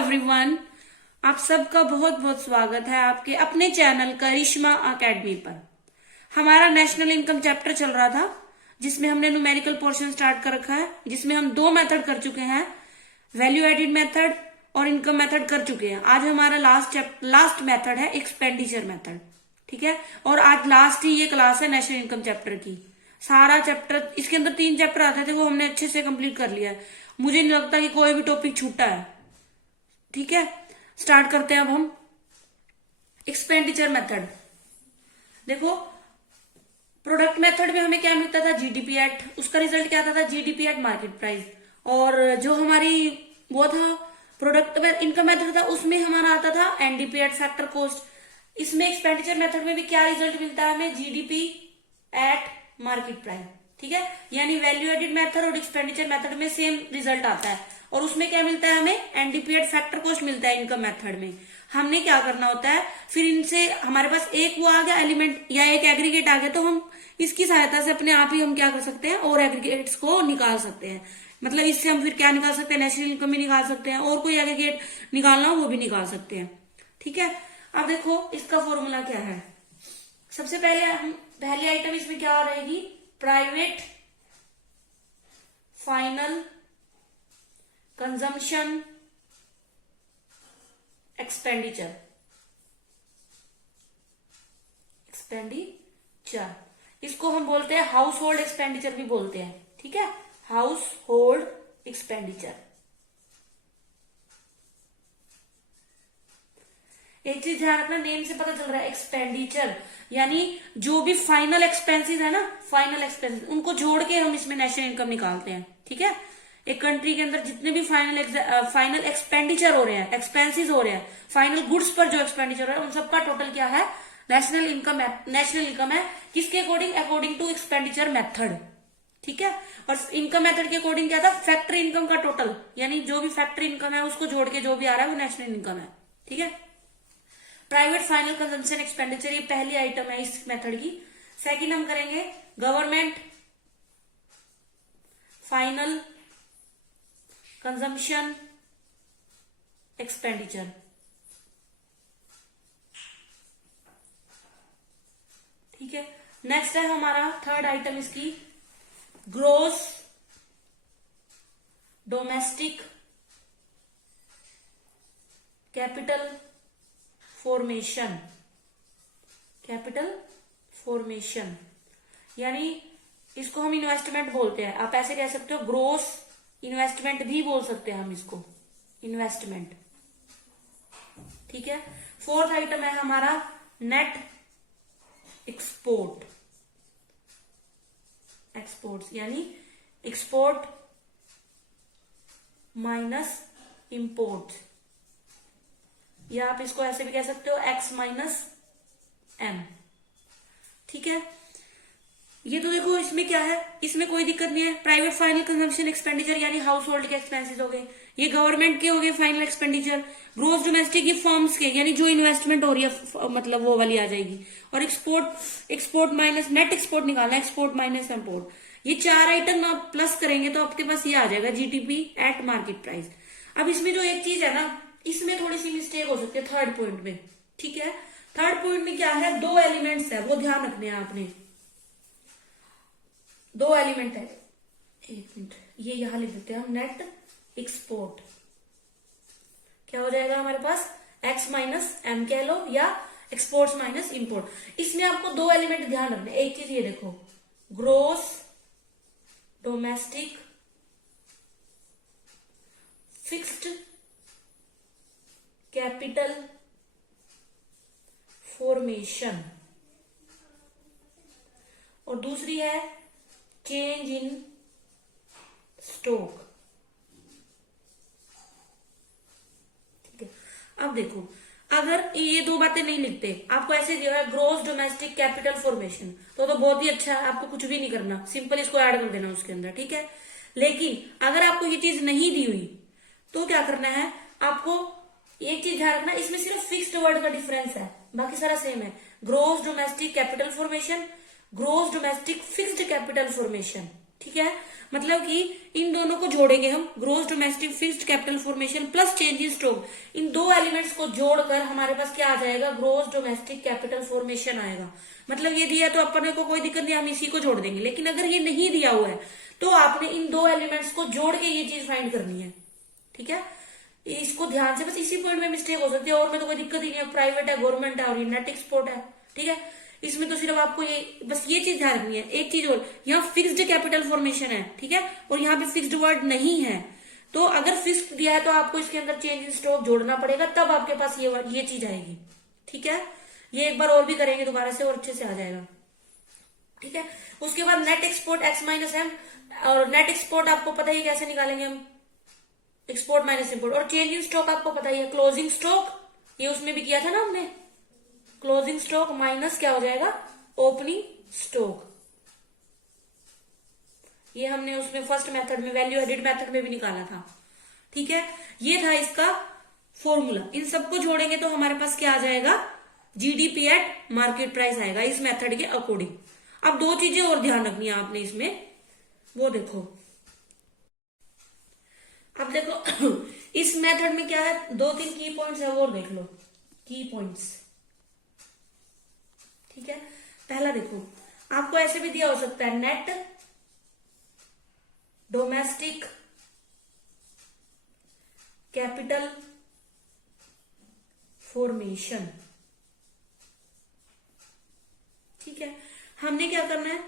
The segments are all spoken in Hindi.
एवरीवन, आप सबका बहुत बहुत स्वागत है आपके अपने चैनल करिश्मा एकेडमी पर। हमारा नेशनल इनकम चैप्टर चल रहा था जिसमें हमने न्यूमेरिकल पोर्शन स्टार्ट कर रखा है, जिसमें हम 2 मेथड कर चुके हैं, वैल्यू एडिड मेथड और इनकम मेथड कर चुके हैं। आज हमारा लास्ट मेथड है एक्सपेंडिचर मेथड, ठीक है। और आज लास्ट ही ये क्लास है नेशनल इनकम चैप्टर की। सारा चैप्टर, इसके अंदर 3 चैप्टर आते थे, वो हमने अच्छे से कंप्लीट कर लिया है। मुझे नहीं लगता कि कोई भी टॉपिक छूटा है, ठीक है। स्टार्ट करते हैं अब हम एक्सपेंडिचर मेथड। देखो, प्रोडक्ट मेथड में हमें क्या मिलता था, जीडीपी एट, उसका रिजल्ट क्या आता था, जीडीपी एट मार्केट प्राइस। और जो हमारी वो था प्रोडक्ट में इनकम मेथड था, उसमें हमारा आता था एनडीपी एट फैक्टर कॉस्ट। इसमें एक्सपेंडिचर मेथड में भी क्या रिजल्ट मिलता है हमें, जीडीपी एट मार्केट प्राइस, ठीक है। यानी वैल्यू एडिड मेथड और एक्सपेंडिचर मेथड में सेम रिजल्ट आता है। और उसमें क्या मिलता है हमें, एनडीपी एट फैक्टर कॉस्ट मिलता है इनकम मेथड में। हमने क्या करना होता है, फिर इनसे हमारे पास एक वो आ गया एलिमेंट या एक एग्रीगेट आ गया, तो हम इसकी सहायता से अपने आप ही हम क्या कर सकते हैं, और एग्रीगेट्स को निकाल सकते हैं। मतलब इससे हम फिर क्या निकाल सकते हैं, नेशनल इनकम भी निकाल सकते हैं, और कोई एग्रीगेट निकालना हो वो भी निकाल सकते हैं, ठीक है। अब देखो इसका फॉर्मूला क्या है। सबसे पहले हम पहली आइटम इसमें क्या रहेगी, प्राइवेट फाइनल कंजम्पशन एक्सपेंडिचर। इसको हम बोलते हैं हाउस होल्ड एक्सपेंडिचर भी बोलते हैं, ठीक है, हाउस होल्ड एक्सपेंडिचर। एक चीज ध्यान रखना, नेम से पता चल रहा है एक्सपेंडिचर, यानी जो भी फाइनल एक्सपेंसेस है ना, फाइनल एक्सपेंसेस उनको जोड़ के हम इसमें नेशनल इनकम निकालते हैं, ठीक है। एक कंट्री के अंदर जितने भी फाइनल एक्सपेंडिचर हो रहे हैं, एक्सपेंसेस हो रहे हैं, फाइनल गुड्स पर जो एक्सपेंडिचर हो रहा है, उन सबका टोटल क्या है, नेशनल इनकम है। नेशनल इनकम है किसके according, according to expenditure method, ठीक है। और इनकम मेथड के अकॉर्डिंग क्या था, फैक्ट्री इनकम का टोटल, यानी जो भी फैक्ट्री इनकम है उसको जोड़ के जो भी आ रहा है वो नेशनल इनकम है, ठीक है। प्राइवेट फाइनल कंजम्पशन एक्सपेंडिचर, ये पहली आइटम है इस मेथड की। सेकंड हम करेंगे गवर्नमेंट फाइनल कंजम्पशन एक्सपेंडिचर, ठीक है। नेक्स्ट है हमारा थर्ड आइटम इसकी, ग्रोस डोमेस्टिक कैपिटल फॉर्मेशन। यानी इसको हम इन्वेस्टमेंट बोलते हैं। आप ऐसे कह सकते हो, ग्रोस इन्वेस्टमेंट भी बोल सकते हैं हम इसको, इन्वेस्टमेंट, ठीक है। फोर्थ आइटम है हमारा नेट एक्सपोर्ट्स, यानी एक्सपोर्ट माइनस इंपोर्ट, या आप इसको ऐसे भी कह सकते हो एक्स माइनस एम, ठीक है। ये तो देखो इसमें क्या है, इसमें कोई दिक्कत नहीं है। प्राइवेट फाइनल कंजम्पशन एक्सपेंडिचर यानी हाउस होल्ड के एक्सपेंसेस हो गए, ये गवर्नमेंट के हो गए फाइनल एक्सपेंडिचर। ग्रोस डोमेस्टिक ये फर्म्स के, यानी जो इन्वेस्टमेंट हो रही है, मतलब वो वाली आ जाएगी। और एक्सपोर्ट माइनस नेट एक्सपोर्ट निकालना, एक्सपोर्ट माइनस इंपोर्ट। ये 4 आइटम आप प्लस करेंगे तो आपके पास ये आ जाएगा जीडीपी एट मार्केट प्राइस। अब इसमें जो एक चीज है ना, इसमें थोड़ी सी मिस्टेक हो सकती है थर्ड पॉइंट में, ठीक है। थर्ड पॉइंट में क्या है, 2 एलिमेंट्स है, वो ध्यान रखने हैं आपने। 2 एलिमेंट है, एक मिनट, ये यहां लिख देते हैं हम, नेट एक्सपोर्ट। क्या हो जाएगा हमारे पास, एक्स माइनस एम कह लो, या एक्सपोर्ट्स माइनस इंपोर्ट। इसमें आपको 2 एलिमेंट ध्यान रखने। एक चीज ये देखो, gross domestic fixed capital formation, और दूसरी है चेंज इन स्टॉक, ठीक है। अब देखो, अगर ये 2 बातें नहीं लिखते, आपको ऐसे दिया है ग्रोस डोमेस्टिक कैपिटल फॉर्मेशन, तो बहुत ही अच्छा है, आपको कुछ भी नहीं करना, सिंपल इसको ऐड कर देना उसके अंदर, ठीक है। लेकिन अगर आपको ये चीज नहीं दी हुई तो क्या करना है, आपको एक चीज ध्यान रखना, इसमें सिर्फ फिक्स्ड वर्ड का डिफरेंस है, बाकी सारा सेम है। Gross domestic capital formation, gross domestic fixed capital formation, ठीक है, मतलब कि इन दोनों को जोड़ेंगे हम, gross domestic fixed capital formation plus change in stock, इन दो एलिमेंट्स को जोड़कर हमारे पास क्या आ जाएगा, ग्रोस डोमेस्टिक कैपिटल फॉर्मेशन आएगा। मतलब ये दिया तो अपने को कोई दिक्कत नहीं, हम इसी को जोड़ देंगे। लेकिन अगर ये नहीं दिया हुआ है तो आपने इन दो एलिमेंट्स को जोड़ के ये चीज फाइंड करनी है। ठीक है, इसको ध्यान से, बस इसी पॉइंट में मिस्टेक हो सकती है, और में तो कोई दिक्कत ही नहीं है, प्राइवेट है, गवर्नमेंट है और ये नेट एक्सपोर्ट है। ठीक है, इसमें तो सिर्फ आपको ये बस ये चीज ध्यान रखनी है। एक चीज और, यहाँ फिक्स्ड कैपिटल फॉर्मेशन है, ठीक है, और यहाँ पे फिक्स्ड वर्ड नहीं है, तो अगर फिक्स्ड दिया है तो आपको इसके अंदर चेंज इन स्टॉक जोड़ना पड़ेगा, तब आपके पास ये चीज आएगी। ठीक है, ये एक बार और भी करेंगे दोबारा से और अच्छे से आ जाएगा। ठीक है, उसके बाद net export X minus M, और नेट एक्सपोर्ट आपको पता ही कैसे निकालेंगे हम, एक्सपोर्ट माइनस इम्पोर्ट। और चेंज इन स्टॉक आपको पता ही है, क्लोजिंग स्टॉक, ये उसमें भी किया था ना हमने, क्लोजिंग स्टॉक माइनस क्या हो जाएगा, ओपनिंग स्टॉक। ये हमने उसमें फर्स्ट मेथड में, वैल्यू एडिड मेथड में भी निकाला था। ठीक है, ये था इसका फॉर्मूला। इन सबको जोड़ेंगे तो हमारे पास क्या आ जाएगा, जीडीपी एट मार्केट प्राइस आएगा इस मेथड के अकॉर्डिंग। अब दो चीजें और ध्यान रखनी है आपने इसमें, वो देखो, अब देखो इस मेथड में क्या है, दो तीन की पॉइंट्स है, वो देख लो की पॉइंट्स। ठीक है, पहला देखो, आपको ऐसे भी दिया हो सकता है, नेट डोमेस्टिक कैपिटल फॉर्मेशन। ठीक है, हमने क्या करना है,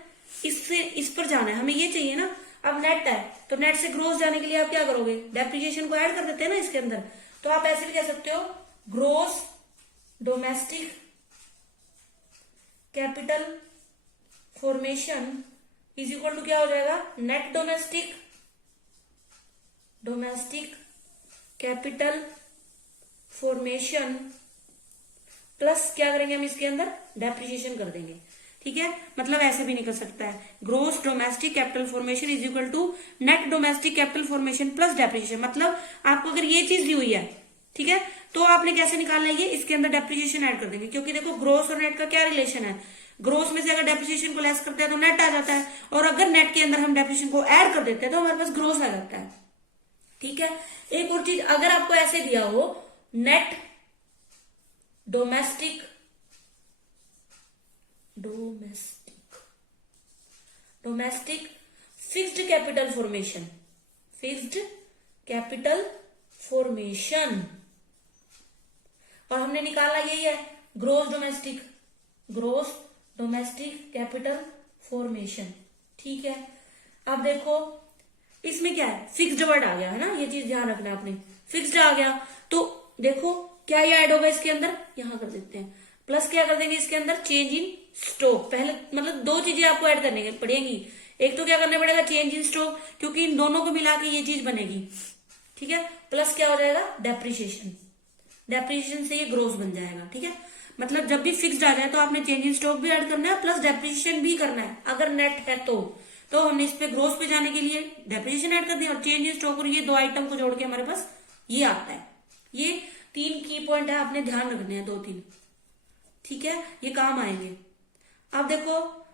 इससे इस पर जाना है, हमें ये चाहिए ना। अब नेट है तो नेट से ग्रोस जाने के लिए आप क्या करोगे, डेप्रिसिएशन को ऐड कर देते हैं ना इसके अंदर, तो आप ऐसे भी कह सकते हो, gross domestic capital formation is equal to क्या हो जाएगा, net domestic capital formation plus क्या करेंगे हम, इसके अंदर डेप्रिसिएशन कर देंगे। ठीक है, मतलब ऐसे भी निकल सकता है, gross domestic capital formation is equal to net domestic capital formation plus depreciation. मतलब आपको अगर ये चीज दी हुई है, ठीक है, तो आपने कैसे निकालना है, ये इसके अंदर डेप्रिसिएशन ऐड कर देंगे, क्योंकि देखो ग्रोस और नेट का क्या रिलेशन है, ग्रोस में से अगर डेप्रिसिएशन को लेस करते हैं तो नेट आ जाता है, और अगर नेट के अंदर हम डेप्रिसिएशन को ऐड कर देते हैं तो हमारे पास ग्रोस आ जाता है। ठीक है, एक और चीज, अगर आपको ऐसे दिया हो, net domestic fixed capital formation, और हमने निकाला यही है, ग्रोस डोमेस्टिक कैपिटल फॉर्मेशन। ठीक है, अब देखो इसमें क्या है, फिक्स्ड वर्ड आ गया है ना, ये चीज ध्यान रखना आपने, फिक्स्ड आ गया तो देखो क्या ये ऐड होगा इसके अंदर, यहां कर देते हैं, प्लस क्या कर देंगे इसके अंदर, चेंज इन स्टॉक। पहले मतलब दो चीजें आपको ऐड करने पड़ेंगी, एक तो क्या करना पड़ेगा, चेंज इन स्टॉक, क्योंकि इन दोनों को मिला के ये चीज बनेगी। ठीक है, प्लस क्या हो जाएगा, डेप्रिसिएशन से ये ग्रोस बन जाएगा। ठीक है, मतलब जब भी फिक्स्ड आ जाए तो आपने चेंज इन स्टॉक भी ऐड करना है, प्लस डेप्रिसिएशन भी करना है। अगर नेट है तो हमने इस पे ग्रोस पे जाने के लिए डेप्रिसिएशन ऐड कर दिया, और चेंज इन स्टॉक, और ये दो आइटम को जोड़ के हमारे पास ये आता है। ये तीन की पॉइंट है, आपने ध्यान रखने हैं, दो तीन। ठीक है, ये काम आएंगे। अब देखो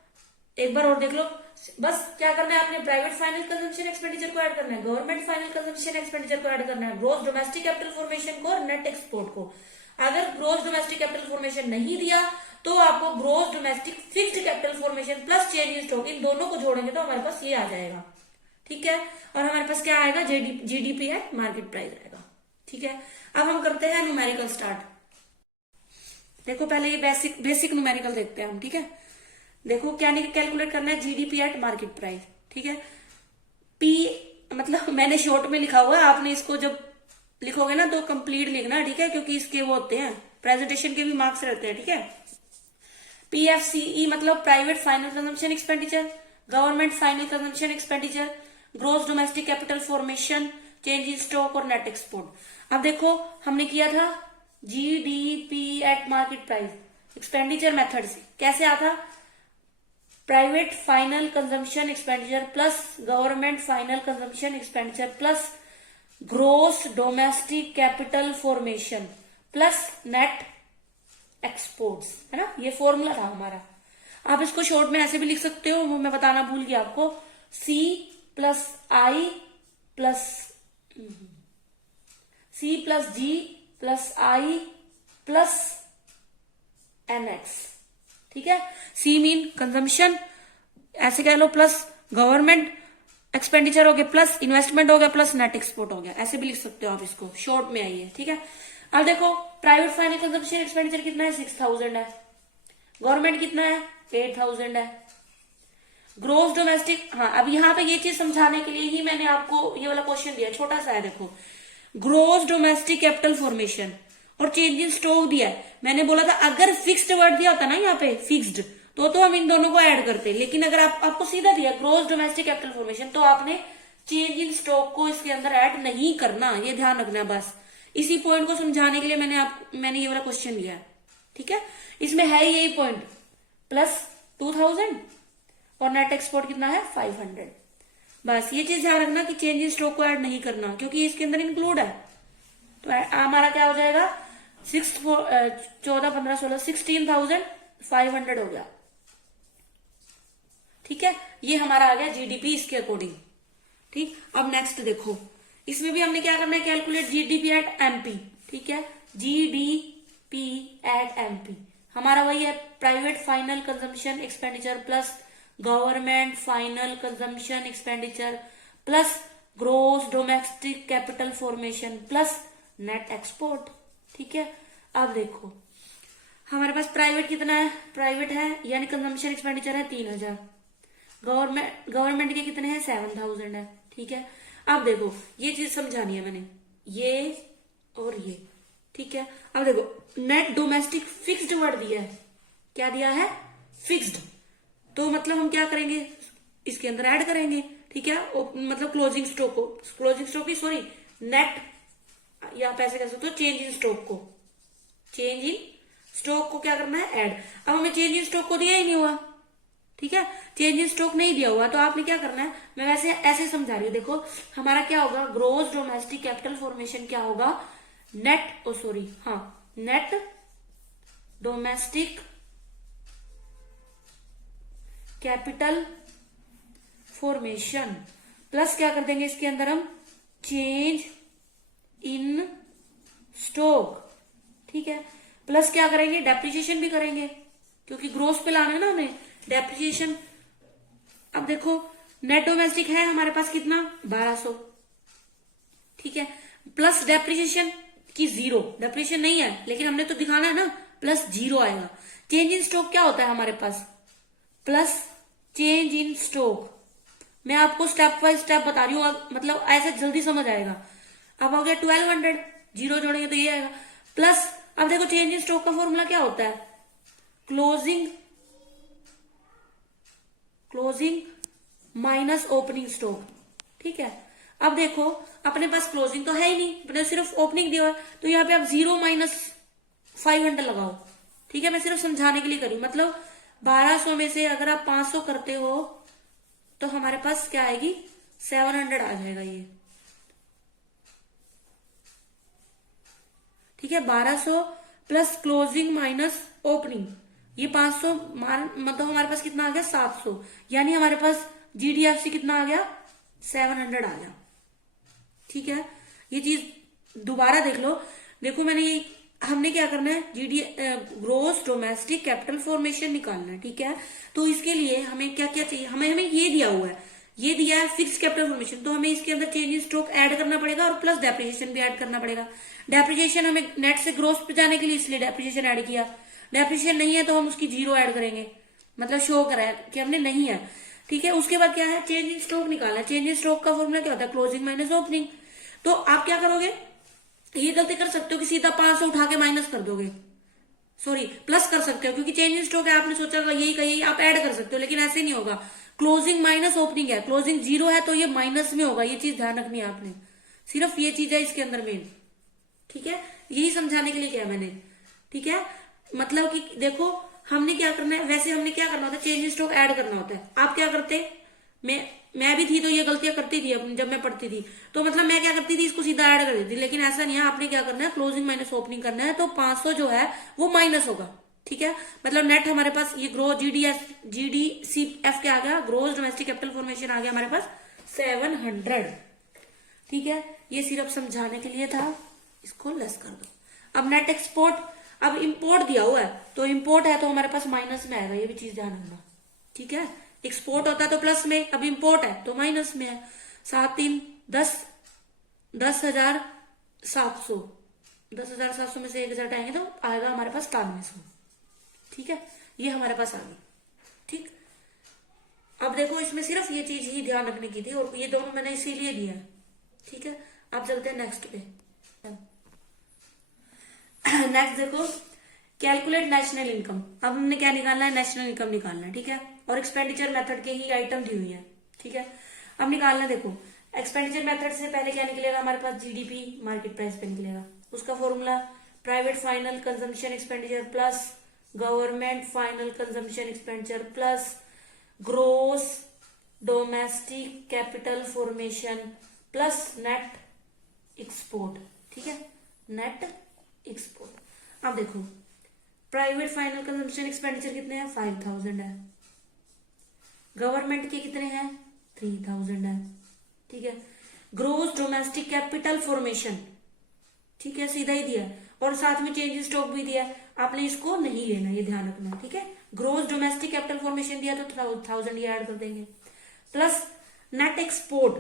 एक बार और देख लो, बस क्या करना है आपने, प्राइवेट फाइनल कंजम्पशन एक्सपेंडिचर को ऐड करना है, गवर्नमेंट फाइनल कंजम्पशन एक्सपेंडिचर को ऐड करना है, ग्रोस डोमेस्टिक कैपिटल फॉर्मेशन को और नेट एक्सपोर्ट को। अगर ग्रोस डोमेस्टिक कैपिटल फॉर्मेशन नहीं दिया तो आपको gross domestic fixed capital formation plus change in stock, इन दोनों को जोड़ेंगे तो हमारे पास ये आ जाएगा। ठीक है, और हमारे पास क्या आएगा, जीडीपी एट मार्केट प्राइस आएगा। ठीक है, अब हम करते हैं न्यूमेरिकल स्टार्ट। देखो पहले ये बेसिक न्यूमेरिकल देखते हैं हम। ठीक है, देखो क्या कैलकुलेट करना है, जीडीपी एट मार्केट प्राइस। ठीक है, पी मतलब मैंने शॉर्ट में लिखा हुआ है, आपने इसको जब लिखोगे ना तो कंप्लीट लिखना। ठीक है, क्योंकि इसके वो होते हैं, प्रेजेंटेशन के भी मार्क्स रहते हैं। ठीक है, पीएफसीई मतलब private final consumption expenditure, government final consumption expenditure, gross domestic capital formation, change in stock और नेट एक्सपोर्ट। अब देखो हमने किया था GDP at market price expenditure method से, कैसे आता, private final consumption expenditure plus government final consumption expenditure plus gross domestic capital formation plus net exports, है ना, ये फॉर्मूला था हमारा। आप इसको शॉर्ट में ऐसे भी लिख सकते हो, वो मैं बताना भूल गया आपको, सी प्लस आई प्लस सी प्लस जी प्लस आई प्लस एनएक्स। ठीक है, सी मीन कंजम्पशन ऐसे कह लो, प्लस गवर्नमेंट एक्सपेंडिचर हो गया, प्लस इन्वेस्टमेंट हो गया, प्लस नेट एक्सपोर्ट हो गया, ऐसे भी लिख सकते हो आप इसको, शॉर्ट में आइए। ठीक है, अब देखो प्राइवेट फाइनल कंजम्पशन एक्सपेंडिचर कितना है, 6000 है। गवर्नमेंट कितना है, 8000 है। ग्रोस डोमेस्टिक, हाँ अब यहाँ पे ये चीज समझाने के लिए ही मैंने आपको ये वाला क्वेश्चन दिया, छोटा सा है देखो, ग्रोस डोमेस्टिक कैपिटल फॉर्मेशन और चेंज इन स्टॉक दिया है। मैंने बोला था अगर फिक्स्ड वर्ड दिया होता ना यहाँ पे फिक्स्ड, तो हम इन दोनों को ऐड करते, लेकिन अगर आपको सीधा दिया ग्रोस डोमेस्टिक कैपिटल फॉर्मेशन, तो आपने चेंज इन स्टॉक को इसके अंदर ऐड नहीं करना, ये ध्यान रखना। बस इसी पॉइंट को समझाने के लिए मैंने ये वाला क्वेश्चन लिया है। ठीक है, इसमें है यही पॉइंट, प्लस 2000 और नेट एक्सपोर्ट कितना है, 500। बस ये चीज ध्यान रखना कि चेंज इन स्टॉक को ऐड नहीं करना, क्योंकि इसके अंदर इंक्लूड है। तो हमारा क्या हो जाएगा, 14 15 16 16,500 हो गया। ठीक है, ये हमारा आ गया जीडीपी इसके अकॉर्डिंग। ठीक, अब नेक्स्ट देखो, इसमें भी हमने क्या करना है, कैलकुलेट जीडीपी एट एमपी। ठीक है, जीडीपी एट एमपी हमारा वही है, private final consumption expenditure plus government final consumption expenditure plus gross domestic capital formation plus net export. ठीक है, अब देखो हमारे पास प्राइवेट कितना है, प्राइवेट है यानी कंजम्पशन एक्सपेंडिचर है 3000, गवर्नमेंट के कितने हैं, 7000 है। ठीक है, अब देखो ये चीज समझानी है मैंने, ये और ये। ठीक है, अब देखो नेट डोमेस्टिक फिक्स्ड वर्ड दिया है, क्या दिया है, फिक्स्ड, तो मतलब हम क्या करेंगे, इसके अंदर ऐड करेंगे। ठीक है, मतलब क्लोजिंग स्टॉक को, क्लोजिंग स्टॉक की सॉरी नेट, या आप ऐसे कह सकते हो चेंज इन स्टॉक को, चेंज इन स्टॉक को क्या करना है, ऐड। अब हमें चेंज इन स्टॉक को दिया ही नहीं हुआ। ठीक है, चेंज इन स्टॉक नहीं दिया हुआ, तो आपने क्या करना है, मैं वैसे ऐसे समझा रही हूँ। देखो हमारा क्या होगा, ग्रोस डोमेस्टिक कैपिटल फॉर्मेशन क्या होगा, net net domestic capital formation plus क्या कर देंगे इसके अंदर हम, चेंज इन स्टॉक। ठीक है, प्लस क्या करेंगे, डेप्रिसिएशन भी करेंगे, क्योंकि ग्रोस पे लाना है ना हमें, डेप्रिसिएशन। अब देखो नेट डोमेस्टिक है हमारे पास कितना, 1200। ठीक है, प्लस डेप्रिसिएशन की 0, डेप्रिसिएशन नहीं है लेकिन हमने तो दिखाना है ना, प्लस 0 आएगा। चेंज इन स्टॉक क्या होता है हमारे पास, प्लस चेंज इन स्टॉक, मैं आपको स्टेप बाय स्टेप बता रही हूँ, मतलब ऐसे जल्दी समझ आएगा। अब हो गया 1200, 0 जोड़ेंगे तो ये आएगा, प्लस अब देखो चेंज इन स्टॉक का फॉर्मूला क्या होता है, क्लोजिंग माइनस ओपनिंग स्टॉक। ठीक है, अब देखो अपने पास क्लोजिंग तो है ही नहीं, अपने सिर्फ ओपनिंग दिया हुआ है, तो यहाँ पे आप 0 माइनस 500 लगाओ। ठीक है, मैं सिर्फ समझाने के लिए करी, मतलब 1200 में से अगर आप 500 करते हो तो हमारे पास क्या आएगी, 700 आ जाएगा ये। ठीक है, 1200 प्लस क्लोजिंग माइनस ओपनिंग, ये 500 मतलब हमारे पास कितना आ गया, 700, यानी हमारे पास जीडीएफसी कितना आ गया, 700 आ गया। ठीक है, ये चीज दोबारा देख लो। देखो हमने क्या करना है, ग्रोस डोमेस्टिक कैपिटल फॉर्मेशन निकालना है। ठीक है, तो इसके लिए हमें क्या क्या चाहिए, हमें ये दिया हुआ है, ये दिया है फिक्स कैपिटल फॉर्मेशन, तो हमें इसके अंदर चेंज इन स्टॉक ऐड करना पड़ेगा और प्लस डेप्रिसिएशन भी ऐड करना पड़ेगा। डेप्रिसिएशन हमें नेट से ग्रोस पे जाने के लिए इसलिए डेप्रिसिएशन ऐड किया, डेप्रिसिएशन नहीं है तो हम उसकी 0 ऐड करेंगे, मतलब शो करा कि हमने नहीं है। ठीक है, उसके बाद क्या है, चेंज इन स्टॉक निकालना है। चेंज इन स्टॉक का फॉर्मूला क्या होता है, क्लोजिंग माइनस ओपनिंग। तो आप क्या करोगे, ये गलती कर सकते हो कि सीधा 500 उठा के माइनस कर दोगे, सॉरी प्लस कर सकते हो, क्योंकि चेंज इन स्टॉक है, आपने सोचा यही कही आप ऐड कर सकते हो, लेकिन ऐसे नहीं होगा। क्लोजिंग माइनस ओपनिंग है, क्लोजिंग 0 है तो ये माइनस में होगा, ये चीज ध्यान रखनी है आपने, सिर्फ ये चीज है इसके अंदर मेन। ठीक है, यही समझाने के लिए किया मैंने। ठीक है, मतलब कि देखो हमने क्या करना है, वैसे हमने क्या करना होता है, चेंज इन स्टॉक ऐड करना होता है। आप क्या करते, मैं भी थी तो ये गलतियां करती थी जब मैं पढ़ती थी, तो मतलब मैं क्या करती थी, इसको सीधा ऐड कर देती थी, लेकिन ऐसा नहीं है, आपने क्या करना है, क्लोजिंग माइनस ओपनिंग करना है, तो 500 जो है वो माइनस होगा। ठीक है, मतलब नेट हमारे पास ये ग्रोथ GDCF क्या आ गया, ग्रोथ डोमेस्टिक कैपिटल फॉर्मेशन आ गया हमारे पास 700। ठीक है, ये सिर्फ समझाने के लिए था, इसको लेस कर दो। अब नेट एक्सपोर्ट, अब इंपोर्ट दिया हुआ है तो इंपोर्ट है तो हमारे पास माइनस में आएगा, ये भी चीज ध्यान रखना। ठीक है, एक्सपोर्ट होता है तो प्लस में, अब इंपोर्ट है तो माइनस में है। 10,700 10,700 में से 1,000 हटाएंगे तो आएगा हमारे पास 9300। ठीक है, ये हमारे पास आ गई। ठीक, अब देखो इसमें सिर्फ ये चीज ही ध्यान रखने की थी और ये दोनों मैंने इसीलिए दिया है। ठीक है, अब चलते हैं नेक्स्ट पे। नेक्स्ट देखो, कैलकुलेट नेशनल इनकम। अब हमने क्या निकालना है, नेशनल इनकम निकालना है। ठीक है, और एक्सपेंडिचर मेथड के ही आइटम दी हुई है। ठीक है, अब निकालना, देखो एक्सपेंडिचर मेथड से पहले क्या निकलेगा हमारे पास, जीडीपी मार्केट प्राइस पे निकलेगा। उसका formula private final consumption expenditure plus government final consumption expenditure plus gross domestic capital formation plus net export. ठीक है, नेट एक्सपोर्ट। अब देखो प्राइवेट फाइनल कंजम्पशन एक्सपेंडिचर कितने हैं, 5,000 है। गवर्नमेंट के कितने हैं, 3,000 है। ठीक है, ग्रोस डोमेस्टिक कैपिटल फॉर्मेशन, ठीक है, सीधा ही दिया और साथ में चेंज इन स्टॉक भी दिया। आपने इसको नहीं लेना, ये ध्यान रखना। ठीक है, ग्रोस डोमेस्टिक कैपिटल फॉर्मेशन दिया तो 1,000 ये ऐड कर देंगे plus net export,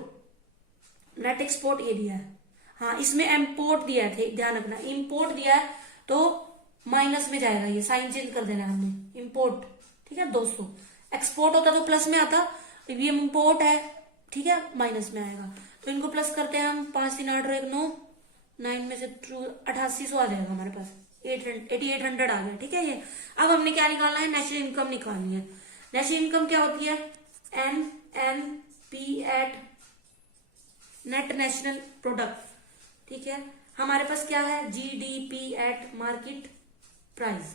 net export ये दिया है। हाँ, इसमें इम्पोर्ट दिया है, ध्यान रखना, इम्पोर्ट दिया है तो माइनस में जाएगा, ये साइन चेंज कर देना है हमने, इम्पोर्ट। ठीक है, 200। एक्सपोर्ट होता तो प्लस में आता, ये इम्पोर्ट है। ठीक है, माइनस में आएगा तो इनको प्लस करते हैं हम, 5 3 8 और 1 9, 9 में से 8800 आ जाएगा हमारे पास, 8800 आ गया। ठीक है, ये अब हमने क्या निकालना है, नेशनल इनकम निकालनी है। नेशनल इनकम क्या होती है, NNP at net national product. ठीक है, हमारे पास क्या है, GDP एट मार्केट प्राइस।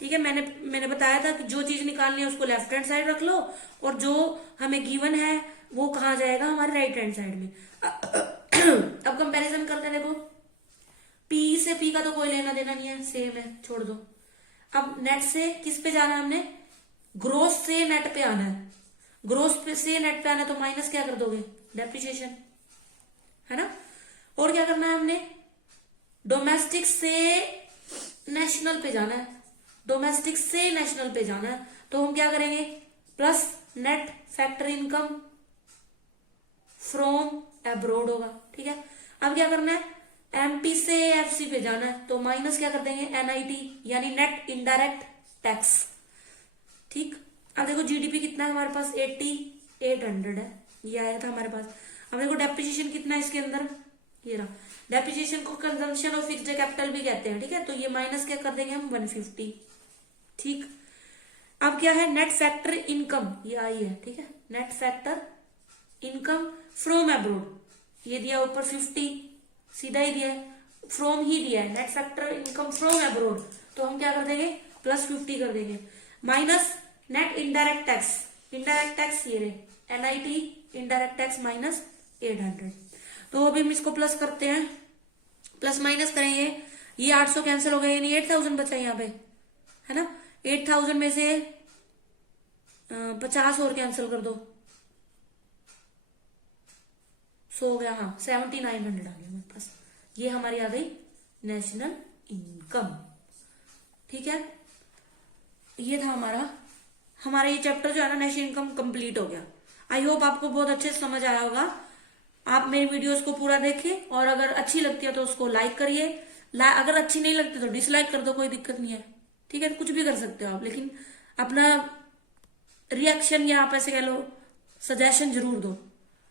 ठीक है, मैंने बताया था कि जो चीज निकालनी है उसको लेफ्ट हैंड साइड रख लो और जो हमें गिवन है वो कहा जाएगा हमारे राइट हैंड साइड में। अब कंपैरिजन करते हैं, देखो P से P का तो कोई लेना देना नहीं है, सेम है, छोड़ दो। अब नेट से किस पे जाना है हमने, ग्रोस से नेट पे आना है। ग्रोस पे से नेट पे आना है तो माइनस क्या कर दोगे, डेप्रिसिएशन, है ना। और क्या करना है हमने, डोमेस्टिक से नेशनल पे जाना है, डोमेस्टिक से नेशनल पे जाना है तो हम क्या करेंगे, plus net factor income from abroad होगा। ठीक है, अब क्या करना है, MP से FC पे जाना है तो माइनस क्या कर देंगे, NIT यानी नेट इनडायरेक्ट टैक्स। ठीक, अब देखो GDP कितना है हमारे पास, 8800 है, ये आया था हमारे पास। अब देखो डेप्रिसिएशन कितना है इसके अंदर, ये रहा। डेप्रिसिएशन को कंजम्पशन ऑफ फिक्स्ड कैपिटल भी कहते हैं। ठीक है, तो ये माइनस क्या कर देंगे हम, 150। ठीक, अब क्या है, नेट फैक्टर इनकम, ये आई है। ठीक है, net factor income from abroad, ये दिया ऊपर 50, सीधा ही दिया है, फ्रॉम ही दिया है, net factor income from abroad तो हम क्या कर देंगे, प्लस 50 कर देंगे, minus net indirect tax, indirect tax ये रहे, NIT इनडायरेक्ट टैक्स माइनस 800। तो अभी हम इसको प्लस करते हैं, प्लस माइनस करेंगे, ये 800 कैंसिल हो गए, यानी 8000 बचा यहाँ पे, है ना। 8000 में से 50 और कैंसिल कर दो, 100 हो गया। हाँ, 7900 आ गया हमारे पास, ये हमारी आ गई नेशनल इनकम। ठीक है, ये था हमारा ये चैप्टर जो है ना, नेशनल इनकम कंप्लीट हो गया। आई होप आपको बहुत अच्छे से समझ आया होगा। आप मेरी वीडियोस को पूरा देखें और अगर अच्छी लगती है तो उसको लाइक करिए, अगर अच्छी नहीं लगती तो डिसलाइक कर दो, कोई दिक्कत नहीं है। ठीक है, कुछ भी कर सकते हो आप, लेकिन अपना रिएक्शन या आप ऐसे कह लो सजेशन जरूर दो।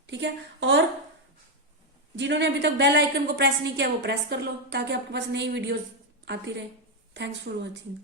ठीक है, और जिन्होंने अभी तक बेल आइकन को प्रेस नहीं किया वो प्रेस कर लो ताकि आपके पास नई वीडियोस आती रहे। Thanks for watching.